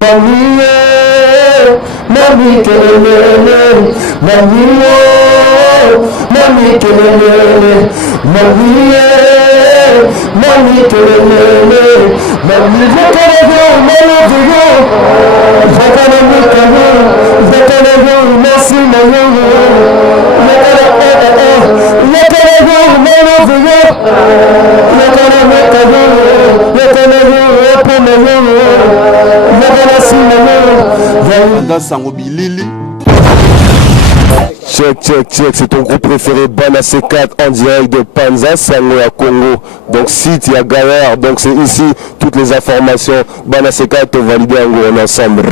Mami kelele, mami kelele, mami kelele, mami Check, c'est ton groupe préféré Bana C4 en direct de Panza, Sango à Congo. Donc site, il y a galère, donc c'est ici toutes les informations. Bana C4 te valider en ensemble.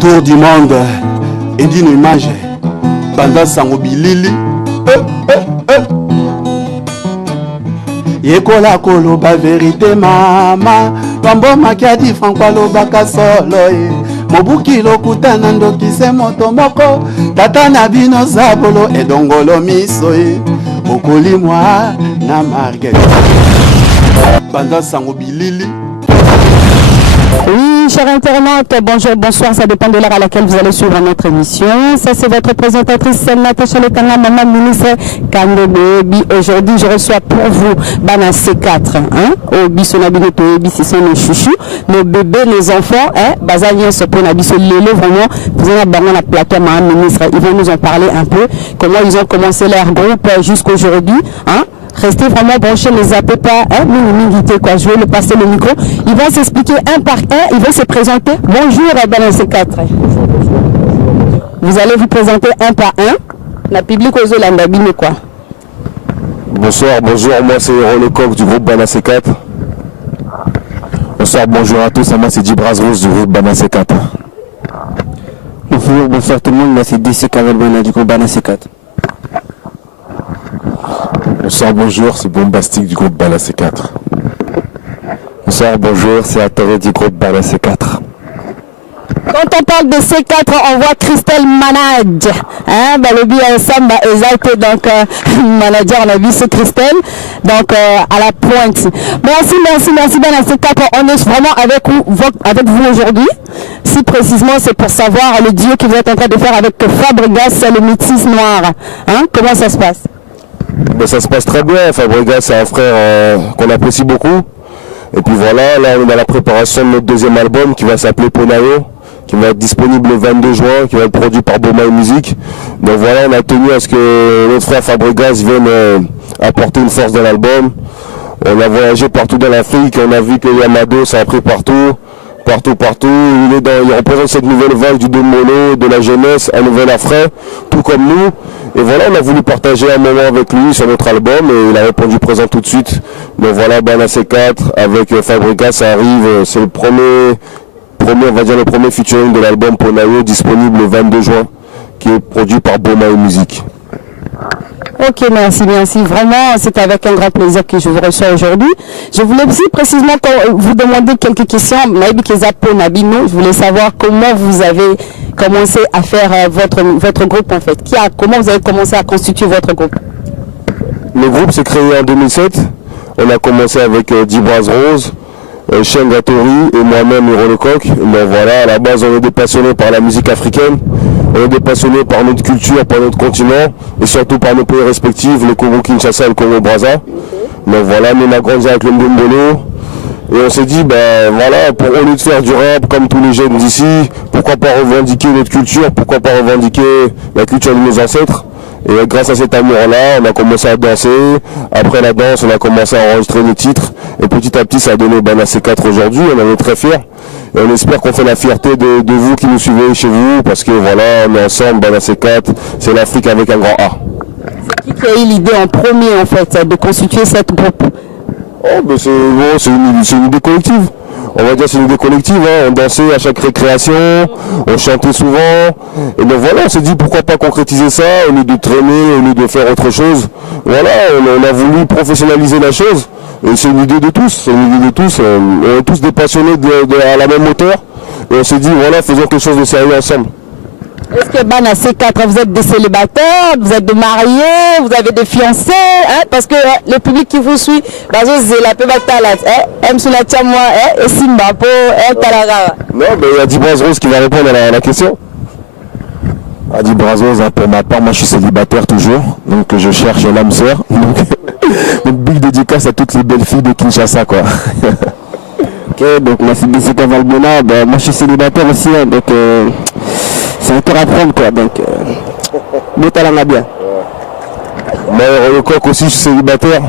Tour du monde et d'une image. Banda Sango Bilili. Yekola koloba vérité mama. Bambo makiadi Francois lobaka solo. Mobuki lokutana ndokise moto moko. Tata na bino zabolo edongolo miso. Okoli moi na market. Banda Sango Bilili. Oui, chers internautes, bonjour, bonsoir, ça dépend de l'heure à laquelle vous allez suivre notre émission. Ça, c'est votre présentatrice Natacha Letanga, maman ministre Kandobebi. Aujourd'hui, je reçois pour vous Bana C4, au Bissonabinoto, c'est son chouchou, nos bébés, nos enfants, Bazalien Soponabiso, Lélé, vraiment, vous avez un la plateau, maman ministre, ils vont nous en parler un peu, comment ils ont commencé leur groupe jusqu'aujourd'hui, Restez vraiment branchés, ne zappez pas, quoi. Je vais le passer le micro. Ils vont s'expliquer un par un, ils vont se présenter. Bonjour, Bana C4. Vous allez vous présenter un par un. La public aux Olandabine, quoi. Bonsoir, moi c'est Lecoq du groupe Bana C4. Bonsoir, bonjour à tous, moi c'est Dibras Rose du groupe Bana C4. Bonsoir tout le monde, moi c'est DC Kavalbana du groupe Bana C4. Bonsoir, bonjour, c'est Bombastique du groupe Bana C4. Bonsoir, bonjour, c'est Attoré du groupe Bana C4. Quand on parle de C4, on voit Christelle Manage. Le bien Samba exalté, donc manager, on a vu c'est Christelle, donc à la pointe. Merci Bana C4. On est vraiment avec vous aujourd'hui. Si précisément c'est pour savoir le duo que vous êtes en train de faire avec Fabregas, le métis noir. Comment ça se passe? Ça se passe très bien. Fabregas, c'est un frère qu'on apprécie beaucoup. Et puis voilà, là on est à la préparation de notre deuxième album qui va s'appeler Ponayo, qui va être disponible le 22 juin, qui va être produit par Bomaï Music. Donc voilà, on a tenu à ce que notre frère Fabregas vienne apporter une force dans l'album. On a voyagé partout dans l'Afrique, on a vu que Yamado ça a pris partout. Il représente cette nouvelle vague du Domolo, de la jeunesse, un nouvel affront, tout comme nous. Et voilà, on a voulu partager un moment avec lui sur notre album et il a répondu présent tout de suite. Donc voilà, Bana C4 avec Fabregas, ça arrive, c'est le premier featuring de l'album Ponayo, disponible le 22 juin, qui est produit par Bomaï Music. Ok, merci. Vraiment, c'est avec un grand plaisir que je vous reçois aujourd'hui. Je voulais aussi précisément vous demander quelques questions. Je voulais savoir comment vous avez commencé à faire votre groupe en fait. Comment vous avez commencé à constituer votre groupe? Le groupe s'est créé en 2007. On a commencé avec Dibras Rose, Shen Gatori et moi-même Hiro Lecoq. Donc voilà, à la base on est des passionnés par la musique africaine. On est des passionnés par notre culture, par notre continent et surtout par nos pays respectifs, le Congo-Kinshasa et le Congo-Brazza. Donc voilà, nous on a grandi avec le Mbombolo et on s'est dit, voilà, au lieu de faire du rap comme tous les jeunes d'ici, pourquoi pas revendiquer notre culture, pourquoi pas revendiquer la culture de nos ancêtres. Et grâce à cet amour-là, on a commencé à danser. Après la danse, on a commencé à enregistrer des titres. Et petit à petit, ça a donné Bana C4 aujourd'hui. On en est très fiers. Et on espère qu'on fait la fierté de vous qui nous suivez chez vous. Parce que voilà, on est ensemble, Bana C4. C'est l'Afrique avec un grand A. C'est qui a eu l'idée en premier, en fait, de constituer cette groupe? C'est une idée collective. On va dire c'est une idée collective, on dansait à chaque récréation, on chantait souvent, et donc voilà, on s'est dit pourquoi pas concrétiser ça, au lieu de traîner, au lieu de faire autre chose. Voilà, on a voulu professionnaliser la chose, et c'est une idée de tous, on est tous des passionnés à la même hauteur, et on s'est dit voilà, faisons quelque chose de sérieux ensemble. Est-ce que Bana C4, vous êtes des célibataires, vous êtes des mariés, vous avez des fiancés, hein? Parce que le public qui vous suit, non, mais il y a Dibraz Rose qui va répondre à la question. Adi Brazos, pour ma part, moi je suis célibataire toujours, donc je cherche l'âme sœur. Donc big dédicace à toutes les belles filles de Kinshasa, quoi. Ok, donc merci Bissika Valbona, moi je suis célibataire aussi, hein, donc c'est un tour à prendre, quoi, donc Botalanga bien. Moi, le coq aussi, je suis célibataire.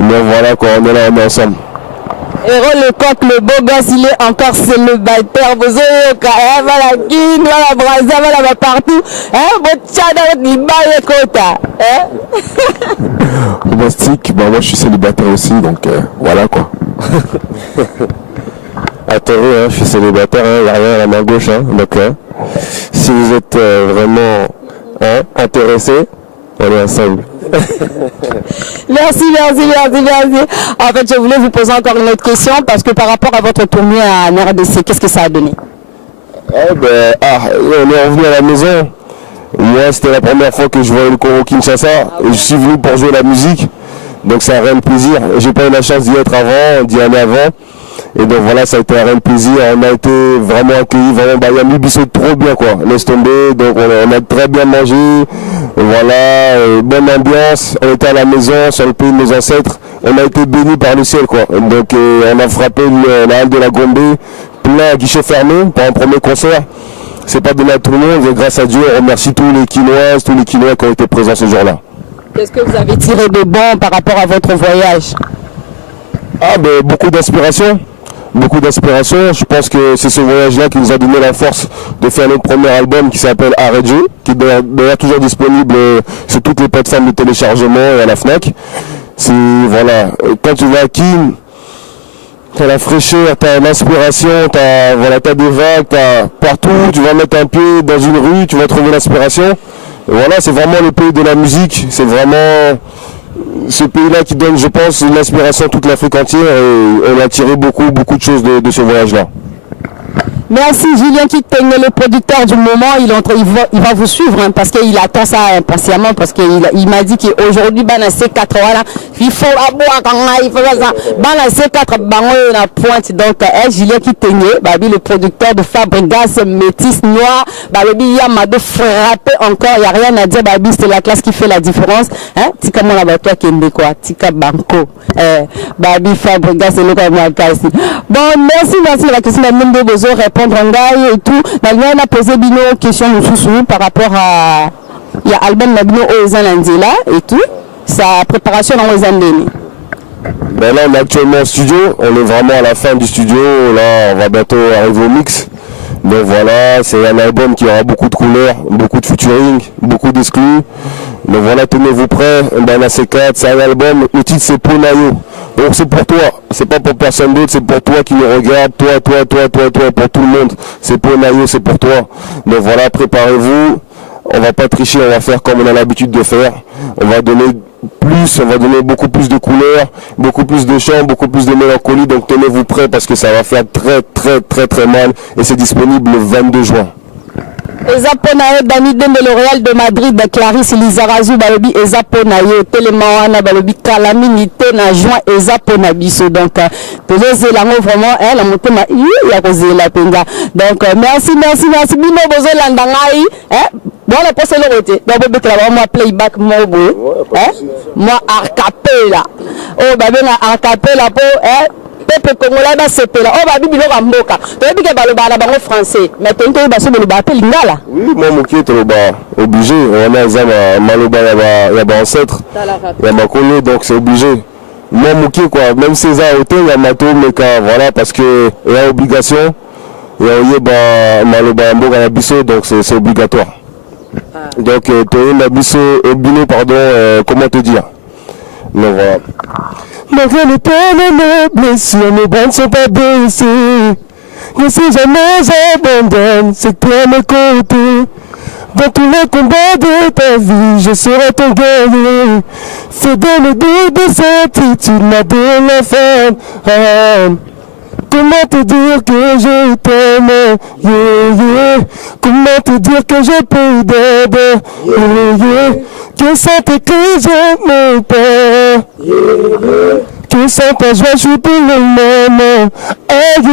Donc voilà, quoi, on est là, on est ensemble. Héros le coq, le beau gosse, il est encore célibataire. Vous avez voilà, Guine, voilà, Brazza, voilà, partout. Hein, votre tchada, il baille quota. Bombastique, moi je suis célibataire aussi, donc voilà quoi. Attendez, je suis célibataire, il n'y a rien à la main gauche. Donc, si vous êtes vraiment intéressé, on est ensemble. Merci. En fait, je voulais vous poser encore une autre question parce que par rapport à votre tournée à RDC, qu'est-ce que ça a donné? On est revenu à la maison. Moi, c'était la première fois que je voyais le Coro Kinshasa et je suis venu pour jouer la musique. Donc c'est un réel plaisir. J'ai pas eu la chance d'y être avant, d'y aller avant. Et donc voilà, ça a été un réel plaisir. On a été vraiment accueillis, vraiment. Il y a Mubiso trop bien, quoi. Laisse tomber. Donc on a très bien mangé. Voilà, bonne ambiance. On était à la maison, sur le pays de nos ancêtres. On a été bénis par le ciel, quoi. Donc on a frappé la halle de la Gombe, plein à guichet fermé pour un premier concert. C'est pas donné à tout le monde. Et grâce à Dieu, on remercie tous les Kinoises, tous les Kinois qui ont été présents ce jour-là. Qu'est-ce que vous avez tiré de bon par rapport à votre voyage? Beaucoup d'inspiration. Beaucoup d'inspiration. Je pense que c'est ce voyage-là qui nous a donné la force de faire notre premier album qui s'appelle Arrête Jeu, qui est d'ailleurs toujours disponible sur toutes les plateformes de téléchargement et à la FNAC. Voilà, quand tu vas à Kin, t'as la fraîcheur, t'as l'inspiration, t'as des vagues, partout, tu vas mettre un pied dans une rue, tu vas trouver l'inspiration. Et voilà, c'est vraiment le pays de la musique, c'est vraiment ce pays-là qui donne, je pense, l'inspiration à toute l'Afrique entière et on a tiré beaucoup de choses de ce voyage-là. Merci Julien Kiteng, le producteur du moment, il va vous suivre parce qu'il attend ça impatiemment parce qu'il m'a dit qu'aujourd'hui, Bana C4, voilà, il faut aboire quand il faut ça. Bana C4, bango la pointe. Donc, Julien Kiteng, le producteur de Fabregas, métis noir, il y a ma de frapper encore, il n'y a rien à dire, c'est la classe qui fait la différence. Tika mon abattoir qui est quoi, Tika Banco, Fabregas, c'est le cas de bon, merci, la question de besoin répondre et tout. On a posé une question par rapport à l'album Nabino Ozanandela et tout. Sa préparation dans Ozandeni. Là, on est actuellement au studio. On est vraiment à la fin du studio. Là, on va bientôt arriver au mix. Donc voilà, c'est un album qui aura beaucoup de couleurs, beaucoup de featuring, beaucoup d'exclus. Donc voilà, tenez-vous prêts. Bana C4, c'est un album. Le titre, c'est Ponayo. Donc c'est pour toi, c'est pas pour personne d'autre, c'est pour toi qui nous regarde, toi, pour tout le monde. C'est Ponayo, c'est pour toi. Donc voilà, préparez-vous. On va pas tricher, on va faire comme on a l'habitude de faire. On va donner beaucoup plus de couleurs, beaucoup plus de chants, beaucoup plus de mélancolie. Donc tenez-vous prêts parce que ça va faire très mal. Et c'est disponible le 22 juin. Ezaponayo Dani Dembe L'Oréal de Madrid, Clarisse Lizarazu Balobi Ezaponayo Telemawana Balobi Kalaminité na juin Ezaponabiso. Donc c'est l'amour vraiment la montée ma ya cause la penga. Donc merci Bino Bozo Landangai bon la poste le côté. Donc moi playback moi moi arcapella. Oh babena arcapella po peuple congolais va se pela. Oh babi biloko mboka. To yebi ke baloba na bango français. Mais tento ba so baloba pe lingala. Oui, moi moki to ba obligé. On a za maloba ya ba ancêtre. Ya makolo donc c'est obligé. Moi moki quoi, même ces a hôtel ya mato meka voilà parce que il y a obligation. Il y a yeba maloba mboka ya biso donc c'est obligatoire. Donc to yeba biso obino pardon comment te dire. Donc voilà. Malgré le temps et les blessures, mes bras ne sont pas baissés. Et si jamais j'abandonne, c'est toi mes côtés. Dans tous les combats de ta vie, je serai ton guerrier. Fais de le doute de certitude, ma belle femme. Comment te dire que je t'aime, yeah, yeah. Comment te dire que je peux d'aider, yeah, yeah. Que sans tes cris je me perds, yeah, yeah. Que sans ta joie je suis plus le même. Hey, you,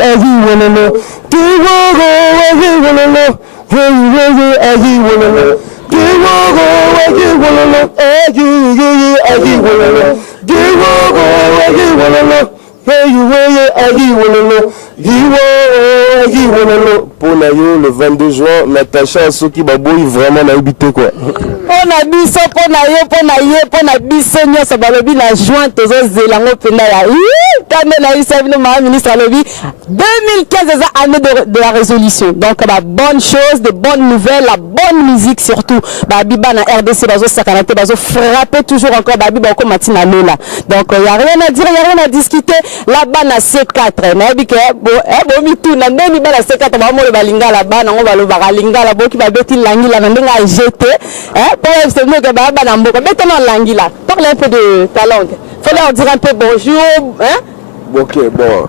hey, you wanna know. Do you wanna know, hey, you wanna know. Hey, you wanna know. Do you wanna know, hey, you wanna know. Hey, you wanna know. Do you wanna know, hey, you wanna know. Hey, you wanna know. You wanna know. Pour Nayo, le 22 juin, Natacha Soki Baboui, vraiment n'a habité quoi. On a biso, pour na biso, nyonso balobi na juin, tozo zelango pena ya. Kane na isa vino ma ministre alobi 2015 eza année de la résolution. Donc ba bonne chose, de bonnes nouvelles, la bonne musique surtout. Ba biba na RDC bazo sakanate, bazo frapper toujours encore ba biba ko matina lola. Donc y a rien à dire, y a rien à discuter. Là-bas na C4, na bi ke bo mi tout na ndeni ba na C4 ba mo le balinga là-bas na ngo ba lo ba linga la boki ba beti langi la na ndenga jeter. Pour c'est mieux que ba na mboka. Beti na langi là. Parle un peu de ta langue. Faut leur dire un peu bonjour, hein? Ok, bon.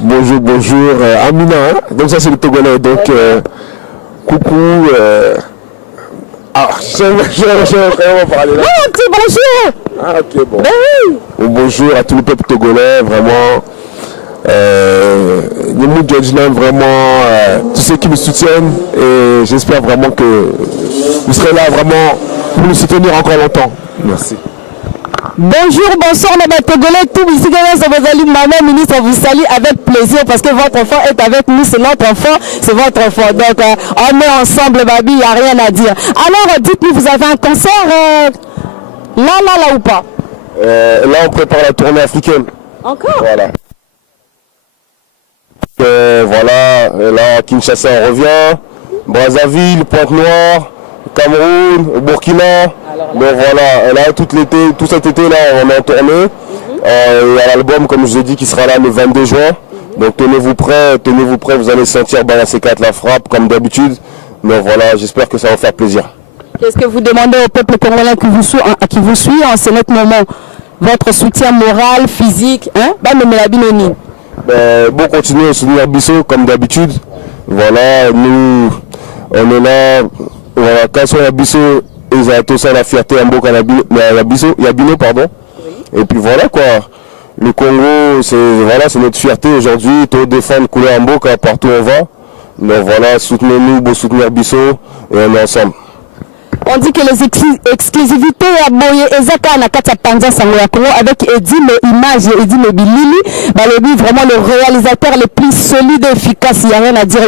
Bonjour, Amina, hein? Donc ça c'est le Togolais, donc coucou, je vais vraiment parler là. Oh, petit bonjour! Ah ok, bon. Ben oui! Bonjour à tout le peuple togolais, vraiment, vraiment, tous ceux qui me soutiennent, et j'espère vraiment que vous serez là vraiment pour nous soutenir encore longtemps. Merci. Bonjour, bonsoir, les Togolais, tout ici, maman ministre, vous salue avec plaisir parce que votre enfant est avec nous, c'est notre enfant, c'est votre enfant. Donc, on est ensemble, Babi, il n'y a rien à dire. Alors, dites-nous, vous avez un concert là ou pas? Là, on prépare la tournée africaine. Encore? Voilà. Voilà, là, Kinshasa, on revient, Brazzaville, Pointe-Noire, Cameroun, Burkina. Donc voilà, là tout cet été là on est en tournée. Il y a l'album comme je vous ai dit qui sera là le 22 juin. Donc tenez-vous prêts, vous allez sentir Bana C4 la frappe comme d'habitude. Donc voilà, j'espère que ça va faire plaisir. Qu'est-ce que vous demandez au peuple congolais qui vous suit en ce moment? Votre soutien moral, physique, hein? Bon, continuez à soutenir Bissot comme d'habitude. Voilà, nous on est là. Voilà, quand on a Bissot, ils ont tout ça la fierté en Boka Yabino, pardon. Oui. Et puis voilà quoi. Le Congo, c'est notre fierté aujourd'hui. Tout défendre couleur en Boka partout où on va. Donc voilà, soutenez-nous, pour soutenir Bissot et on est ensemble. On dit que les exclusivités à Boye Ezaka na kata Panza Sangoya Congo avec Edim Image et Edim Bilili, Balobi vraiment le réalisateur le plus solide et efficace. Il n'y a rien à dire.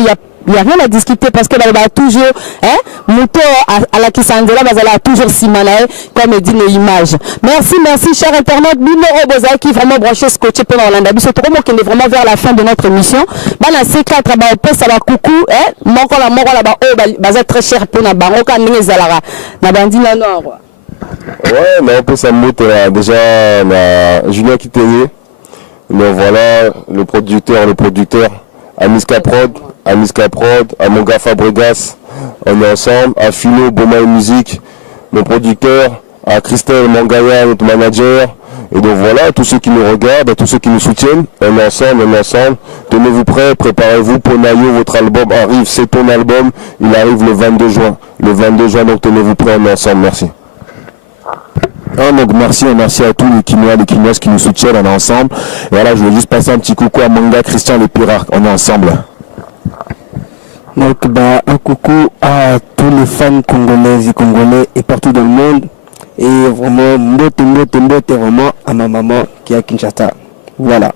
Il n'y a rien à discuter parce que là, toujours, hein, Mouto à la Kisandela, a toujours Simanae, comme dit nos images. Merci, cher internaute, Bino Oboza qui vraiment branché scotché pendant l'Andabi. C'est trop qui est vraiment vers la fin de notre émission. Bana C4, bah, on ça va coucou, hein, moko là-bas, oh, très cher pour na bango, quand n'est zalara. Na bandi na noir. Ouais, mais on peut s'amuser là. Déjà, Julien qui t'aidait. Mais voilà, le producteur. Amiska Prod, à mon gars Fabregas, on est ensemble, à Philo, Boma et Musique, mon producteur, à Christelle Mangaya, notre manager, et donc voilà, tous ceux qui nous regardent, tous ceux qui nous soutiennent, on est ensemble, tenez-vous prêts, préparez-vous pour Nayo, votre album arrive, c'est ton album, il arrive le 22 juin, donc tenez-vous prêts, on est ensemble, merci. Donc merci à tous les Kinois, les Kinoises qui nous soutiennent, on est ensemble. Et voilà, je voulais juste passer un petit coucou à mon gars Christian Le Pirard, on est ensemble. Donc un coucou à tous les fans congolaises et congolais et partout dans le monde. Et vraiment, mbote vraiment à ma maman qui est à Kinshasa. Voilà.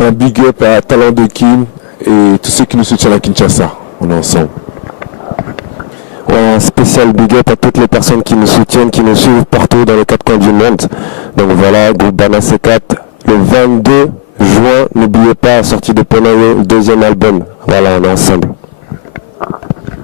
Un big up à Talent de Kim et tous ceux qui nous soutiennent à Kinshasa, on est ensemble. Ouais, un spécial big up à toutes les personnes qui nous soutiennent, qui nous suivent partout dans les 4 coins du monde. Donc voilà, groupe Bana C4, le 22 juin, n'oubliez pas, sortie de Ponayo, le 2e album. Voilà, on est ensemble.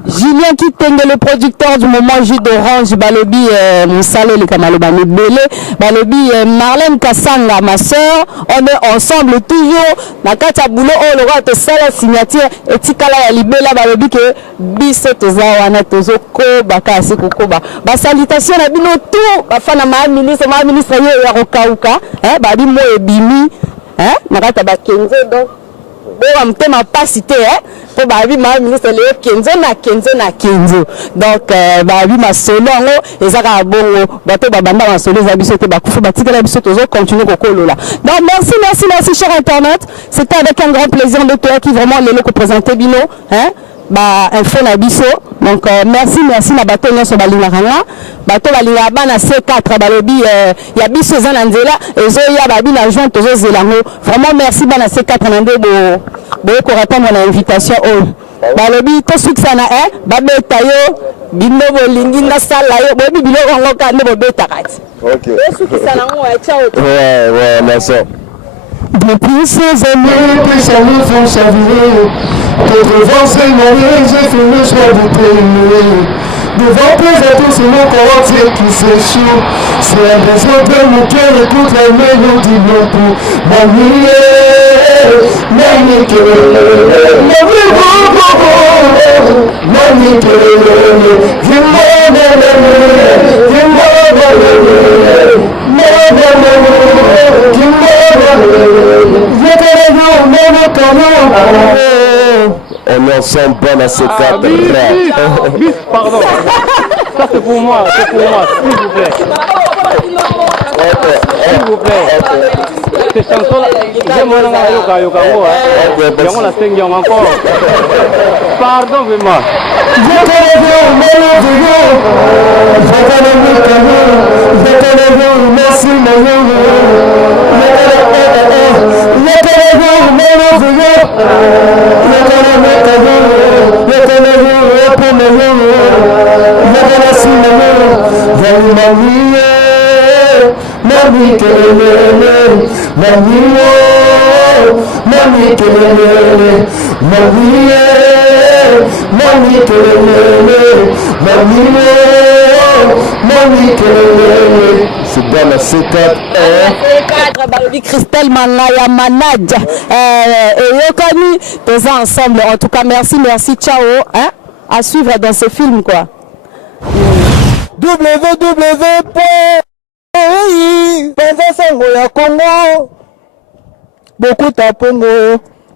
Julien Kitenge, le producteur du moment Jus d'Orange, Balobi Moussale, le Kamaloba Mébélé, Balobi Marlène Kassanga, ma soeur, on est ensemble toujours. Nakata Boulot, on aura te la signature, et Tikala Yalibela, Balobi que Biso Tozawana, Tozo Koba, Kasi Kokoba. Ba salutation à Bino tout, Bafana ma ministre, Yarokauka, Babi Mo et Bimi, Nakata Bakenzo, donc. Bon, on m'a pas cité, pour babi ma ministre Léo Kenzo na Kenzo. Donc, babi ma solo, et ça va bon, bateau babanda ma solo, zabiso te bakufu, batika la biso tozo continue kokolo là. Donc, merci, cher Internet. C'était avec un grand plaisir de toi qui vraiment les locaux présentés Bino, bah info na biso. Donc merci na bateau nyonso balinga ranga bateau balinga bana C4 balobi ya biso za na nzela ezo ya babi na joint tozo zelango. Vraiment merci bana C4 na ndebo ko répondre à l'invitation balobi to succès na babeta yo bino bolingi na sala yo bobi bilo ngo ka ndebo beta kati. OK. To succès na ngo ciao. Ouais, merci. Depuis ces années que ça me fait chavirer, que devant ces moyens j'ai fait le choix de t'aimer. Devant présenter ce mot entier qui s'échoue, c'est un besoin de mon cœur, écoute la mélodie de mon pouls. Mamie, mamie, on est ensemble, bon à ces quatre. Pardon. Ça c'est pour moi, s'il vous plaît. S'il vous plaît. Cette chanson, j'aime mon yoka. J'aime la sing encore. Pardon, vraiment. C'est bon à C4. Balobi Christelle Mangaya Manad et Yokani, tous ensemble. En tout cas, merci, ciao. À suivre dans ce film, quoi. www.Congo beaucoup tapongo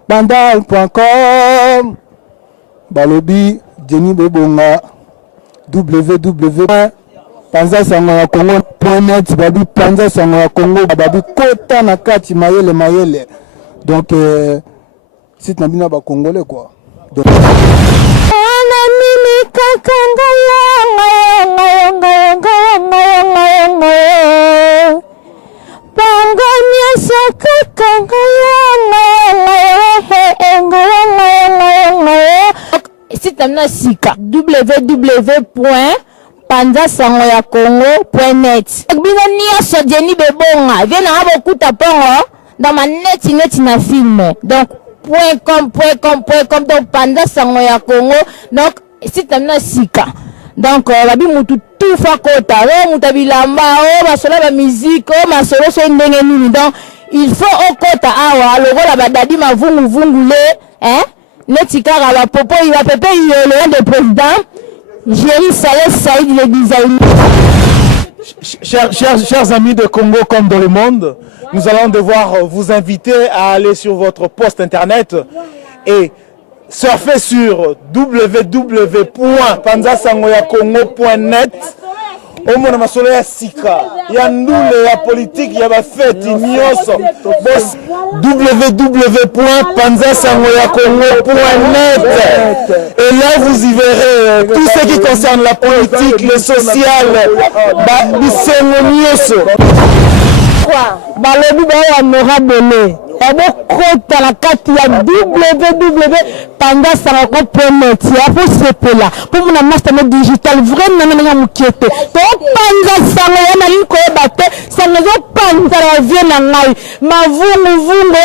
bandal.com Balobi Jenny Bebonga www.panzasangoyakongo.net babi panza sango ya Congo babi kota na kati mayele donc site na bina ba congolais quoi donc sika www.panzasangoyakongo.net bino nyonso Jenny Bebonga viens na bokuta pongo dans ma neti na film donc .com donc Panza Sango ya Congo donc site na sika donc babi mutu tout fa kota mutu bilamba basolo ba musique masolo so ndenge nini donc il faut okota awa lokola badadi mavungu le neti kaka ba popo il va pepe le de président Jerry Saleh Saïd le designer. Chers amis de Congo comme dans le monde, nous allons devoir vous inviter à aller sur votre poste internet et surfer sur www.panzasangoyakongo.net. Omona masolo ya sika ya ndule ya politique ya bafeti nyonso www.panzasangoyakongo.net et là vous y verrez tout ce qui concerne la politique, le social, bisengo nyonso balobi ba honorable kota la kati ya www.panzasangoyakongo.net ya po sepela po mona master digital vraiment na mukete to panza sango yana liko bate sango zo panza la vie na ngai mavungu